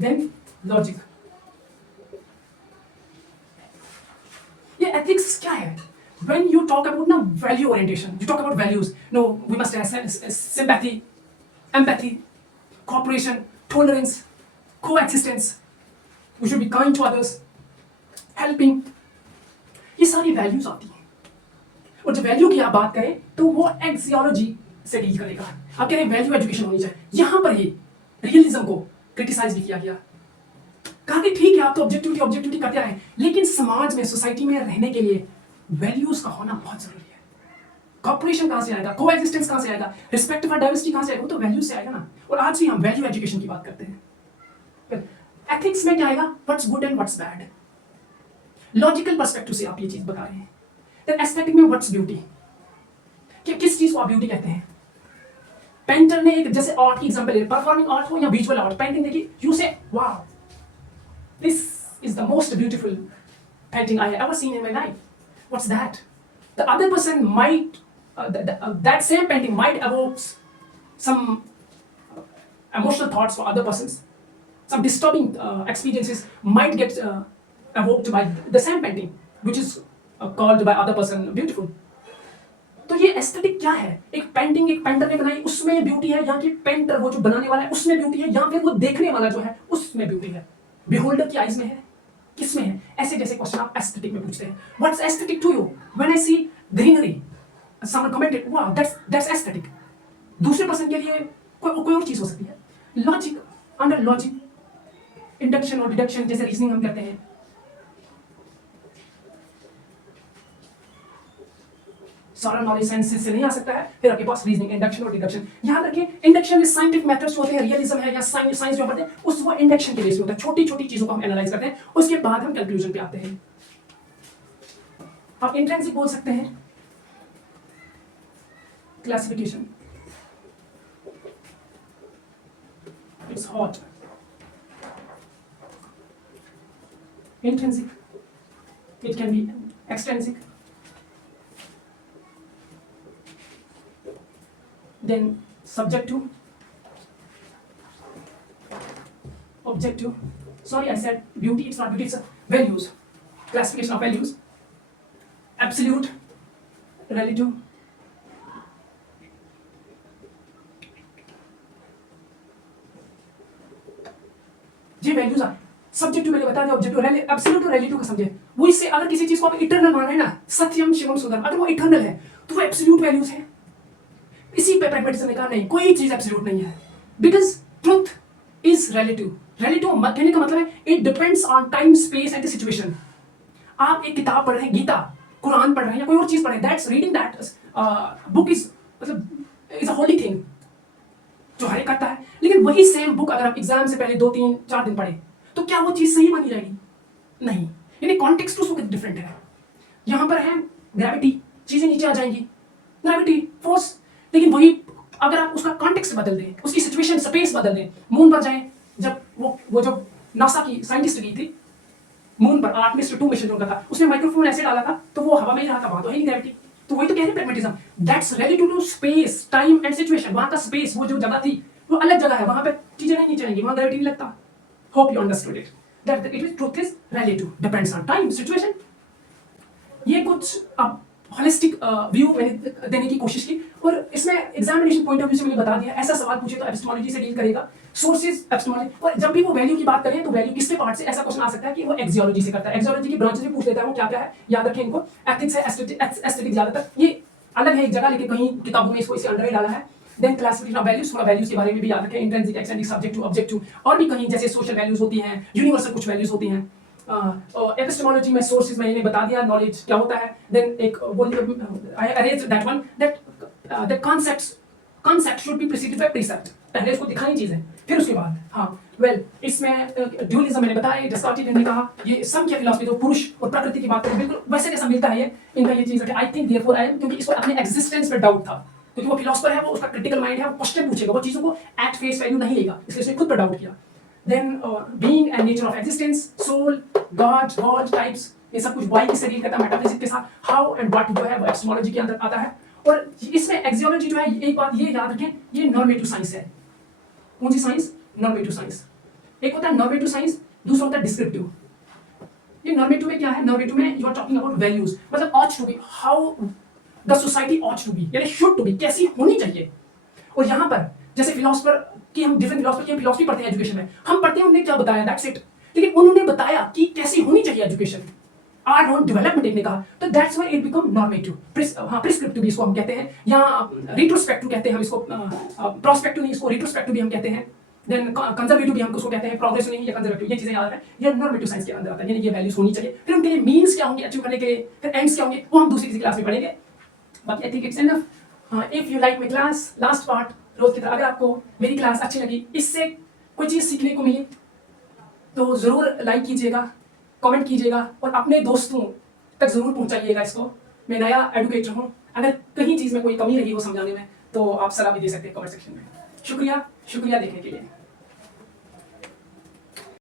then logic. ये एथिक्स क्या है? When you talk about ना value orientation, you talk about values. No, we must have sympathy, empathy, cooperation, tolerance, coexistence. We should be kind to others, helping. ये सारी वैल्यूज आती हैं। और जब वैल्यू की आप बात करें तो वो एक्सियोलॉजी से डील करेगा। आप कह रहे हैं वैल्यू एजुकेशन होनी चाहिए, यहां पर ही रियलिज्म को क्रिटिसाइज भी किया गया। कहा कि ठीक है आप तो ऑब्जेक्टिविटी करते रहे, लेकिन समाज में सोसाइटी में रहने के लिए वैल्यूज का होना बहुत जरूरी है। कॉर्पोरेशन कहां से आएगा, कोएग्जिस्टेंस कहां से आएगा, रिस्पेक्ट फॉर डाइवर्सिटी कहां से आएगा, वो तो वैल्यूज से आएगा ना। और आज भी हम वैल्यू एजुकेशन की बात करते हैं। एथिक्स में क्या आएगा, what's good and what's bad. Logical perspective से आप ये चीज बता रहे हैं। देन एस्थेटिक में व्हाट्स ब्यूटी, कि किस चीज को आप ब्यूटी कहते हैं। पेंटर ने एक जैसे आर्ट की एग्जांपल ले, परफॉर्मिंग आर्ट हो या विजुअल आर्ट, पेंटिंग देखिए, यू से wow this is the most beautiful painting I have ever seen in my life. What's that? The other person might, that same painting might evoke some emotional thoughts for other persons. Some disturbing experiences might get evoked by the same painting, which is called by other person beautiful. तो ये aesthetic क्या है? एक painting एक painter ने बनाई, उसमें beauty है, या कि पेंटर वो जो बनाने वाला है उसमें ब्यूटी है, या फिर वो देखने वाला जो है उसमें ब्यूटी है, बिहोल्डर की आइज में है, किसमें है? ऐसे जैसे क्वेश्चन आप एस्थेटिक में पूछते हैं। What's aesthetic to you? When I see greenery, someone commented wow that's aesthetic. दूसरे पर्सन के लिए कोई और चीज हो सकती है। लॉजिक, अंडर लॉजिक इंडक्शन और डिडक्शन जैसे रीजनिंग हम करते हैं। सारा नॉलेज साइंस से नहीं आ सकता है, फिर आपके पास रीजनिंग, इंडक्शन और डिडक्शन। याद रखिए इंडक्शन इज साइंटिफिक मेथड्स होते हैं, रियलिज्म है या साइंस जो पढ़ते हैं उस वो इंडक्शन के बेस पे होता है। छोटी छोटी चीजों को हम एनालाइज करते हैं, उसके बाद हम कंक्लूजन पे आते हैं। आप इंट्रिंसिक बोल सकते हैं, classification, it's hot. Intrinsic, it can be extrinsic. Then subjective, objective. Sorry, I said beauty. It's not beauty. It's values. Classification of values. Absolute, relative. ये वैल्यूज आ। सब्जेक्टिव मैंने बता दिया, ऑब्जेक्टिव, एब्सोल्यूट और रिलेटिव का समझे। वो इससे अगर किसी चीज को आप इटर्नल मान रहे हैं ना, सत्यम शिवम सुंदरम, अगर वो इटर्नल है तो वो एब्सोल्यूट वैल्यूज है। इसी पे प्रैग्मेटिज्म ने कहा नहीं, कोई चीज एब्सोल्यूट नहीं है, because truth is relative. Relative कहने का मतलब है it depends on time, space and the situation. आप एक किताब पढ़ रहे हैं, गीता, कुरान पढ़ रहे हैं या कोई और चीज पढ़ रहे हैं, that's reading that book is मतलब इज अ होली थिंग जो हर एक करता है। लेकिन वही सेम बुक अगर आप एग्जाम से पहले 2, 3, 4 दिन पढ़े तो क्या वो चीज सही मानी जाएगी? नहीं, यानी कॉन्टेक्स्ट उसको डिफरेंट है। यहां पर है ग्रेविटी, चीजें नीचे आ जाएंगी, ग्रेविटी फोर्स। लेकिन वही अगर आप उसका कॉन्टेक्स्ट बदल दें, उसकी सिचुएशन स्पेस बदल दें, मून पर जाएं, जब वो जो नासा की साइंटिस्ट गई थी मून पर, आर्टेमिस 2 मिशन जो उनका था, उसने माइक्रोफोन ऐसे डाला था तो वो हवा में ही रहा था, वहां तो है नहीं ग्रेविटी। तो वही तो कह रहे हैं pragmatism, that's related to space, time and situation. वहां का स्पेस, वो जो जगह थी वो अलग जगह है, वहां पे चीजें नहीं चलेंगी, वहां ग्रेविटी नहीं लगता। Hope you understood it, that it is truth is relative, depends on time, situation. ये कुछ अब होलिस्टिक व्यू मैंने देने की कोशिश की, और इसमें एग्जामिनेशन पॉइंट ऑफ व्यू से मैंने बता दिया, ऐसा सवाल पूछे तो एपिस्टेमोलॉजी से डील करेगा, सोर्सेज एपिस्टेमोलॉजी। और जब भी वो वैल्यू की बात करें तो वैल्यू किसके पार्ट से, ऐसा क्वेश्चन आ सकता है कि वो एक्सियोलॉजी से करता है। एक्सियोलॉजी की ब्रांचेस भी पूछ लेता है, वो क्या क्या है, याद रखें इनको। एथिक्स है, एस्थेटिक ज्यादातर ये अलग है एक जगह, लेकिन कहीं किताबों में इसको इसे अंडर ही डाला है। देन क्लासिफिकेशन ऑफ वैल्यूज, थोड़ा वैल्यूज के बारे में भी याद रखें, इंट्रिंसिक, एक्सट्रिंसिक, सब्जेक्टिव, ऑब्जेक्टिव, और भी कहीं जैसे सोशल वैल्यूज होती हैं, यूनिवर्सल कुछ वैल्यूज होती हैं। एपिस्टेमोलॉजी में सोर्सेज मैंने बता दिया, नॉलेज क्या होता है। देन एक I arrange that one, that concept should be preceded by precept. पहले इसको दिखानी चीजें, फिर उसके बाद हाँ वेल इसमें ड्यूअलिज्म मैंने बताया, डेस्कार्टेस ने कहा, ये संख्या फिलॉसफी जो पुरुष और प्रकृति की बात करें बिल्कुल वैसे जैसा मिलता है ये इनका, ये चीज है। I think therefore I am, क्योंकि इसको अपने एग्जिस्टेंस पे डाउट था, क्योंकि वो फिलोसफर है, वो उसका क्रिटिकल माइंड है, वो क्वेश्चन पूछेगा, वो चीजों को एट फेस वैल्यू नहीं लेगा, इसलिए उसने खुद पर डाउट किया। Then being and nature of existence, soul, God, world types, ये सब कुछ वाई की डील करता है, मेटाफिजिक्स के साथ। हाउ एंड व्हाट जो है वो एपिस्टेमोलॉजी के अंदर आता है। और इसमें एक्सियोलॉजी जो है, एक बात ये याद रखें, ये नॉर्मेटिव साइंस है। कौन सी साइंस? Normative science. एक होता है नॉर्मेटिव साइंस, दूसरा होता है डिस्क्रिप्टिव। ये नॉर्मेटिव में क्या है? नॉर्मेटिव में you are talking about values, मतलब ought to be, how the society ought to be, यानी शुड टू बी, कैसी होनी चाहिए। और यहाँ पर जैसे फिलोसफर की, हम डिफरेंट फिलोसफर की हम फिलोसफी पढ़ते हैं एजुकेशन में, हम पढ़ते हैं उन्होंने क्या बताया, दैट्स इट। लेकिन उन्होंने बताया कि कैसी होनी चाहिए एजुकेशन, आर ऑन डेवलपमेंट एक ने कहा, तो that's why it become normative. हाँ, प्रिस्क्रिप्टिव भी इसको हम कहते हैं, या रिट्रोस्पेक्टिव कहते हैं हम इसको, प्रोस्पेक्टिव नहीं, इसको रिट्रोस्पेक्टिव भी हम कहते हैं। देन कंजर्वेटिव भी हम उसको कहते हैं, प्रोग्रेसिव नहीं या कंजर्वेटिव, ये चीजें याद है, ये नॉर्मेटिव साइंस के अंदर आता है, यानी ये वैल्यूज होनी चाहिए। फिर उनके लिए मीन्स क्या होंगे अचीव करने के लिए, फिर एंड्स क्या होंगे, वो हम दूसरी किसी क्लास में पढ़ेंगे। बाकी I think it's enough. If you like my class, last part रोज की तरह, अगर आपको मेरी क्लास अच्छी लगी, इससे कोई चीज़ सीखने को मिली, तो ज़रूर लाइक कीजिएगा, कमेंट कीजिएगा और अपने दोस्तों तक ज़रूर पहुंचाइएगा इसको। मैं नया एडुकेटर हूँ, अगर कहीं चीज़ में कोई कमी रही हो समझाने में, तो आप सलाह भी दे सकते हैं कमेंट सेक्शन में। शुक्रिया, शुक्रिया देखने के लिए।